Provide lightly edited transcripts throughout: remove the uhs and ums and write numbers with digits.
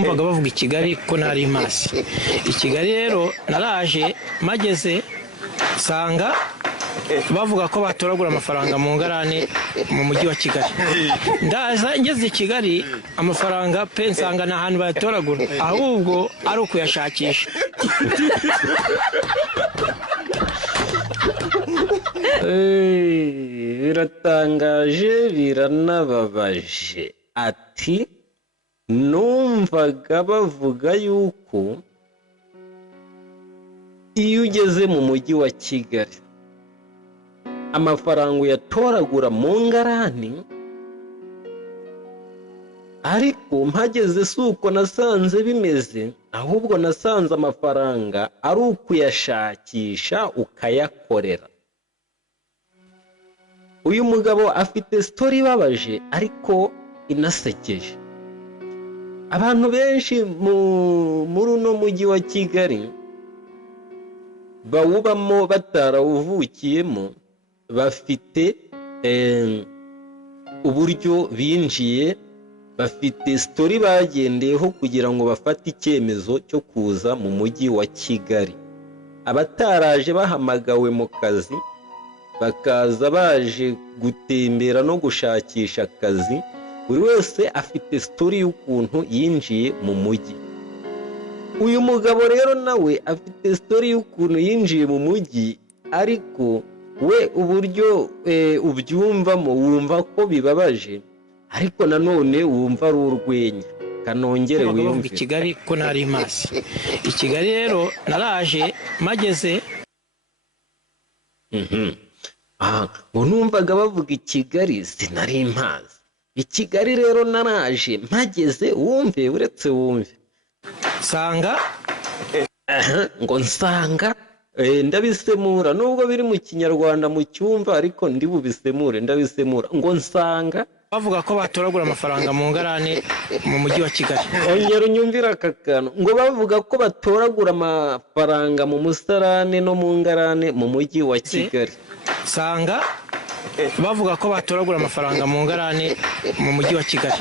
numvaga bavuga i Kigali ko ntari imasi. I Kigali rero naraje mageze sanga bavuga ko batoragura amafaranga mu ngarane mu mujyi wa Kigali. Ndaza ngeze i Kigali amafaranga pe nsanga nta hantu bayatoragura, ahubwo ari ukuyashakisha. Biratangaje biranababaje. Ati numvaga bavuga yuko iyo ugeze mu mujyi wa Kigali amafaranga uyatoragura mu ngarani, ariko mpageze si uko nasanze bimeze, ahubwo nasanze amafaranga ari ukuyashakisha ukayakorera. Uyu mugabo afite story ibabaje ariko inasekeje. Abantu benshi muri uno mujyi wa Kigali bawubamo batarawuvukiyemo, bafite uburyo binjiye, bafite story bagendeyeho kugira ngo bafate icyemezo cyo kuza mu mujyi wa Kigali. Abataraje bahamagawe mu kazi bakaza baje gutembera no gushakisha akazi, buri wese afite story y'ukuntu yinjiye mu mujyi. Uyu mugabo rero nawe afite story y'ukuntu yinjiye mu mujyi, ariko we uburyo ubyumvamo wumva ko bibabaje, ariko nanone wumva ari urwenya. Kanongere wiyumve i Kigali ko ntari imasi. I Kigali rero naraje mageze ngo numvaga bavuga i Kigali sinari impazi. I Kigali rero naraje mpageze, wumve uretse wumve sanga ngo nsanga ndabisemura, nubwo biri mu Kinyarwanda mu cyumva, ariko ndi bubisemure ndabisemura. Ngo nsanga bavuga ko batoragura amafaranga mu ngarane mu mujyi wa Kigali. Ongera unyumvira aka kantu, ngo bavuga ko batoragura amafaranga mu musarane no mu ngarane mu mujyi wa Kigali. Sanga bavuga ko batoragura amafaranga mu ngarane mu mujyi wa Kigali.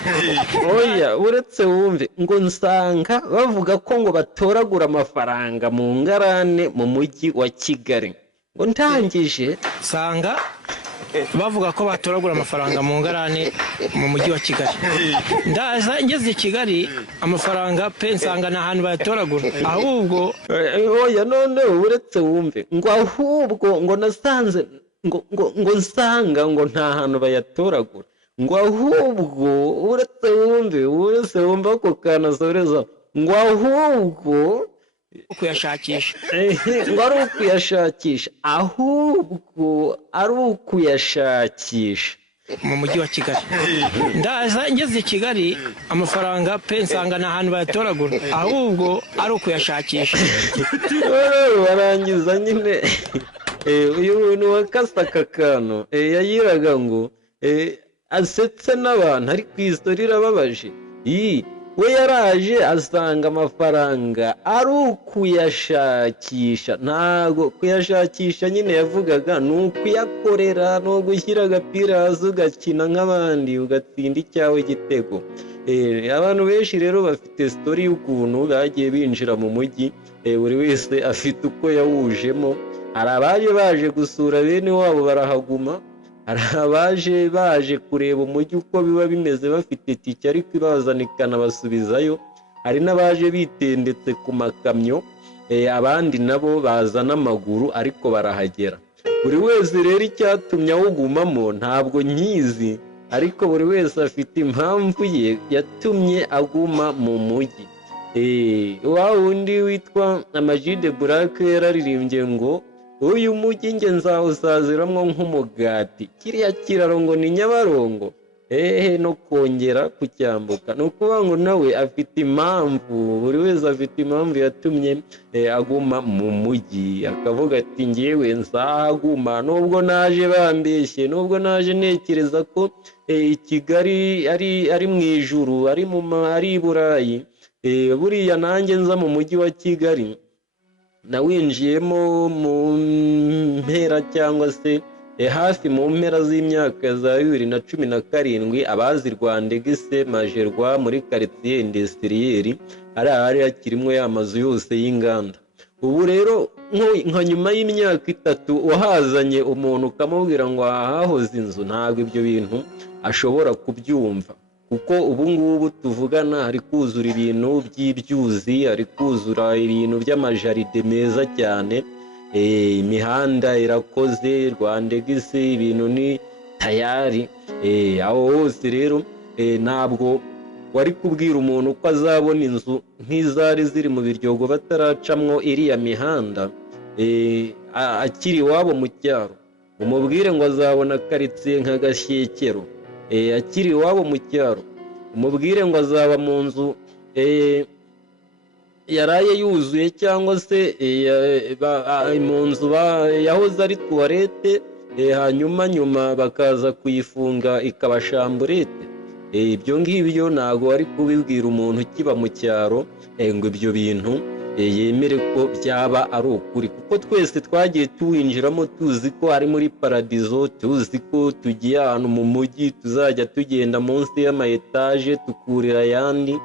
Oya uretse wumve, ngo nsanga bavuga ko ngo batoragura amafaranga mu ngarane mu mujyi wa Kigali. Ngo ntangije sanga bavuga ko batoragura amafaranga mu ngarane mu mujyi wa Kigali. Ndaza ngeze i Kigali amafaranga pe nsanga nta hantu bayatoragura, ahubwo oya none uretse wumve, ngo ahubwo ngo nasanze ngo nsanga ngo nta hantu bayatoragura, ngo ahubwo uretse wumve ko kanasoreza, ngo ahubwo kuyashakisha ngo ari ukuyashakisha, ahubwo ari ukuyashakisha mu mujyi wa Kigali. Ndaza ngeze i Kigali amafaranga pe nsanga nta hantu bayatoragura, ahubwo ari ukuyashakisha. Barangiza nyine uyu muntu wakase aka kantu yayiraga ngo asetse n'abantu, ariko iyi story irababaje. We yaraje asanga amafaranga ari ukuyashakisha, ntago kuyashakisha nyine yavugaga ni ukuyakorera, no gushyira agapira hasi ugakina nk'abandi ugatsinda icyawe igitego. Abantu benshi rero bafite story y'ukuntu bagiye binjira mu mujyi, buri wese afite uko yawujemo. Hari abaje baje gusura bene wabo barahaguma, hari abaje baje kureba umujyi uko biba bimeze bafite tike ariko ibazana ikanabasubizayo, hari n'abaje bitendetse ku makamyo, abandi nabo baza n'amaguru ariko barahagera. Buri wese rero icyatumye awugumamo ntabwo nkizi, ariko buri wese afite impamvu ye yatumye aguma mu mujyi. Wa wundi witwa Amag the Black yararirimbye ngo uyu mujyi nge nzawusaziramwo nk'umugati, kiriya kiraro ngo ni Nyabarongo, no kongera kucyambuka. Ni ukuvuga ngo nawe afite impamvu, buri wese afite impamvu yatumye aguma mu mujyi, akavuga ati ngewe nzahaguma nubwo naje bambeshye, nubwo naje ntekereza ko i Kigali ari mu ijuru, ari i Burayi, buriya nanjye nza mu mujyi wa Kigali nawinjiyemo mu mpera cyangwa se hafi mu mpera z'imyaka za 2017 abazi Rwandegise Majerwa muri quartier industriel ari hakirimo ya mazu yose y'inganda. Ubu rero nka nyuma y'imyaka 3 wahazanye umuntu ukamubwira ngo hahoze inzu, ntabwo ibyo bintu ashobora kubyumva, kuko ubu ngubu tuvugana hari kuzura ibintu by'ibyuzi, hari kuzura ibintu by'amajaride meza cyane, imihanda irakoze, Rwandegise ibintu ni tayari, aho hose rero ntabwo wari kubwira umuntu ko azabona inzu nk'izari ziri mu Biryogo bataracamwo iriya mihanda akiri iwabo mu cyaro, umubwire ngo azabona karitsiye nka Gashyekero akiri iwabo mu cyaro, umubwire ngo azaba mu nzu yaraye yuzuye cyangwa se mu nzu yahoze ari tuwarete nyuma bakaza kuyifunga ikaba shamburete. Ibyo ngibyo ntabwo wari kubibwira umuntu ukiba mu cyaro ngo ibyo bintu yemere ko byaba ari ukuri, kuko twese twagiye tuwinjiramo tuzi ko ari muri paradizo, tuzi ko tugiye ahantu mu mujyi tuzajya tugenda munsi y'ama etaje tukurira ayandi.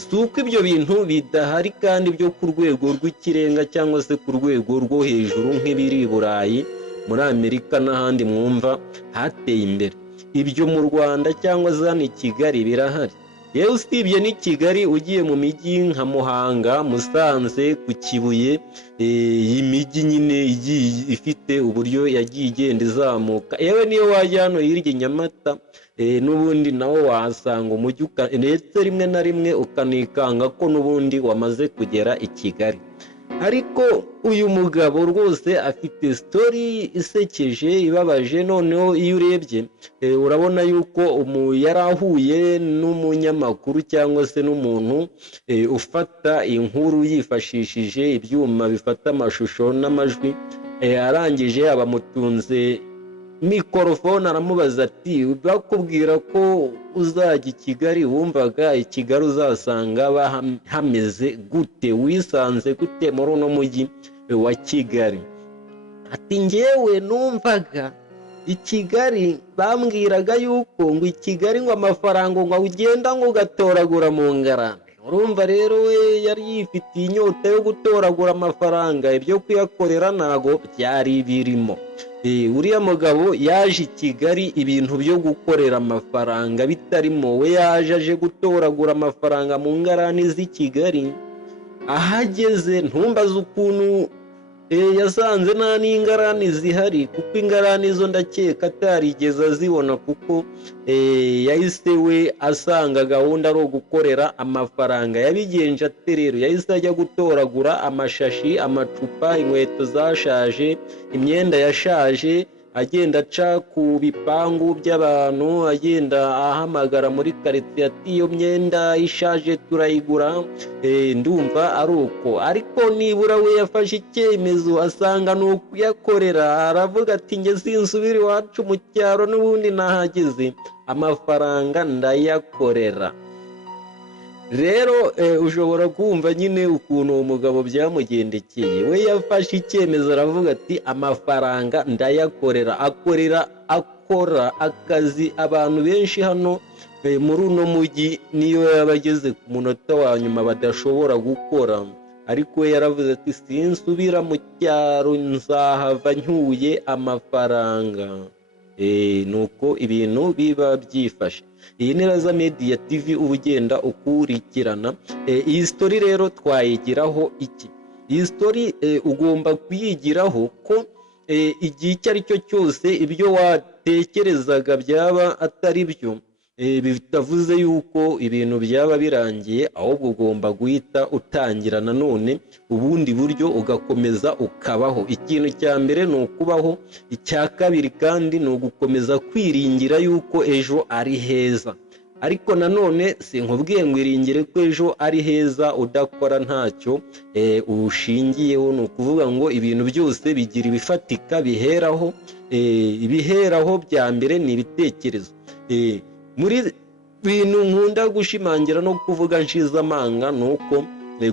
Si uko ibyo bintu bidahari kandi byo ku rwego rw'ikirenga cyangwa se ku rwego rwo hejuru nk'ibiri i Burayi, muri Amerika n'ahandi mwumva hateye imbere. Ibyo mu Rwanda cyangwa se hano i Kigali birahari. Yewe usibye n'i Kigali ugiye mu mijyi nka Muhanga, Musanze, ku Kibuye, iyi mijyi nyine igiye ifite uburyo yagiye igenda izamuka. Yewe niyo wajya hano hirya Nyamata n'ubundi nawo wahasanga umujyi, ndetse rimwe na rimwe ukanikanga ko n'ubundi wamaze kugera i Kigali. Ariko uyu mugabo rwose afite story isekeje ibabaje. Noneho iyo urebye urabona yuko yari ahuye n'umunyamakuru cyangwa se n'umuntu ufata inkuru yifashishije ibyuma bifata amashusho n'amajwi, arangije abamutunze mikorofone aramubaza ati bakubwira ko uzajya i Kigali wumvaga i Kigali uzasanga hameze gute, wisanze gute muri uno mujyi wa Kigali? Ati njyewe numvaga i Kigali bambwiraga yuko ngo i Kigali ngo amafaranga ngo ugenda ngo ugatoragura mu ngarane. Urumva rero we yari yifitiye inyota yo gutoragura amafaranga, ibyo kuyakorera ntago byari birimo. Uriya mugabo yaje i Kigali ibintu byo gukorera amafaranga bitarimo, we yaje aje gutoragura amafaranga mu ngarani z'i Kigali. Ahageze ntumbaze ukuntu yasanze nta n'ingarani zihari, kuko ingarani zo ndakeka atarigeze azibona, kuko yahise we asanga gahunda ari ugukorera amafaranga. Yabigenje ate rero? Yahise ajya gutoragura amashashi, amacupa, inkweto zashaje, imyenda yashaje, agenda aca ku bipangu by'abantu, agenda ahamagara muri quartier ati iyo myenda ishaje turayigura. Ndumva ari uko, ariko nibura we yafashe icyemezo asanga ni ukuyakorera. Aravuga ati njye sinsubira iwacu mu cyaro, n'ubundi nahageze amafaranga ndayakorera. Rero ushobora kumva nyine ukuntu uwo mugabo byamugendekeye. We yafashe icyemezo aravuga ati amafaranga ndayakorera. Akora akazi abantu benshi hano muri uno mujyi niyo yaba ageze ku munota wa nyuma badashobora gukora, ariko we yaravuze ati sinsubira mu cyaro, nzahava ncyuye amafaranga. Nuko ibintu biba byifashe. Iyi ni Raza Media TV uba ugenda ukurikirana. Iyi story rero twayigiraho iki? Iyi story ugomba kuyigiraho ko igihe icyo ari cyo cyose ibyo watekerezaga byaba atari byo, bitavuze yuko ibintu byaba birangiye, ahubwo ugomba guhita utangira nanone ubundi buryo ugakomeza ukabaho. Ikintu cya mbere ni ukubaho, icya kabiri kandi ni ugukomeza kwiringira yuko ejo ari heza. Ariko nanone sinkubwiye ngo iringire ko ejo ari heza udakora ntacyo ushingiyeho. Ni ukuvuga ngo ibintu byose bigira ibifatika biheraho. Ibiheraho bya mbere ni ibitekerezo. Muri bintu nkunda gushimangira no kuvuga nshize amanga ni uko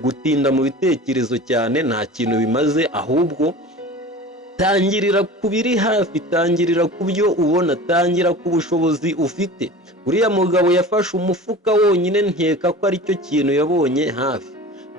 gutinda mu bitekerezo cyane nta kintu bimaze, ahubwo tangirira ku biri hafi, tangirira ku byo ubona, tangira ku bushobozi ufite. Uriya mugabo yafashe umufuka wonyine, nkeka ko ari cyo kintu yabonye hafi,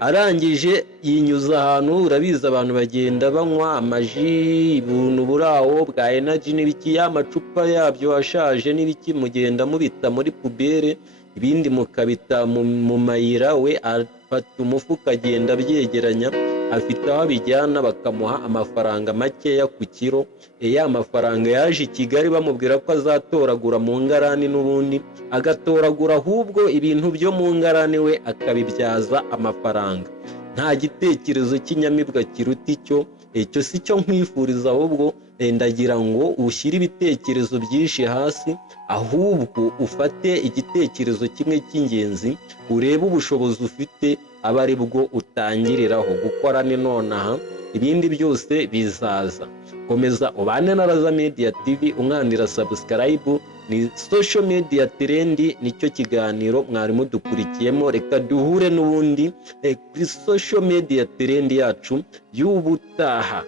arangije yinyuza ahantu. Urabizi abantu bagenda banywa amaji, ibintu burawo bwa energy n'ibiki, ya macupa yabyo ashaje n'ibiki, mugenda mubita muri pubere, ibindi mukabita mu mayira. We afata umufuka agenda abyegeranya, afite aho abijyana, bakamuha amafaranga makeya ku kiro. Ya mafaranga yaje i Kigali bamubwira ko azatoragura mu ngarani, n'ubundi agatoragura ahubwo ibintu byo mu ngarani we akabibyaza amafaranga. Nta gitekerezo cy'inyamibwa kiruta icyo si cyo nkwifuriza, ahubwo ndagira ngo ushyire ibitekerezo byinshi hasi, ahubwo ufate igitekerezo kimwe cy'ingenzi, urebe ubushobozi ufite, aba ari bwo utangiriraho gukora. ni nonaha, ibindi byose bizaza. Komeza ubane na Raza Media TV, umwandira subscribe. Ni social media trend, nicyo kiganiro mwari mudukurikiyemo. Reka duhure n'ubundi kuri social media trend yacu y'ubutaha.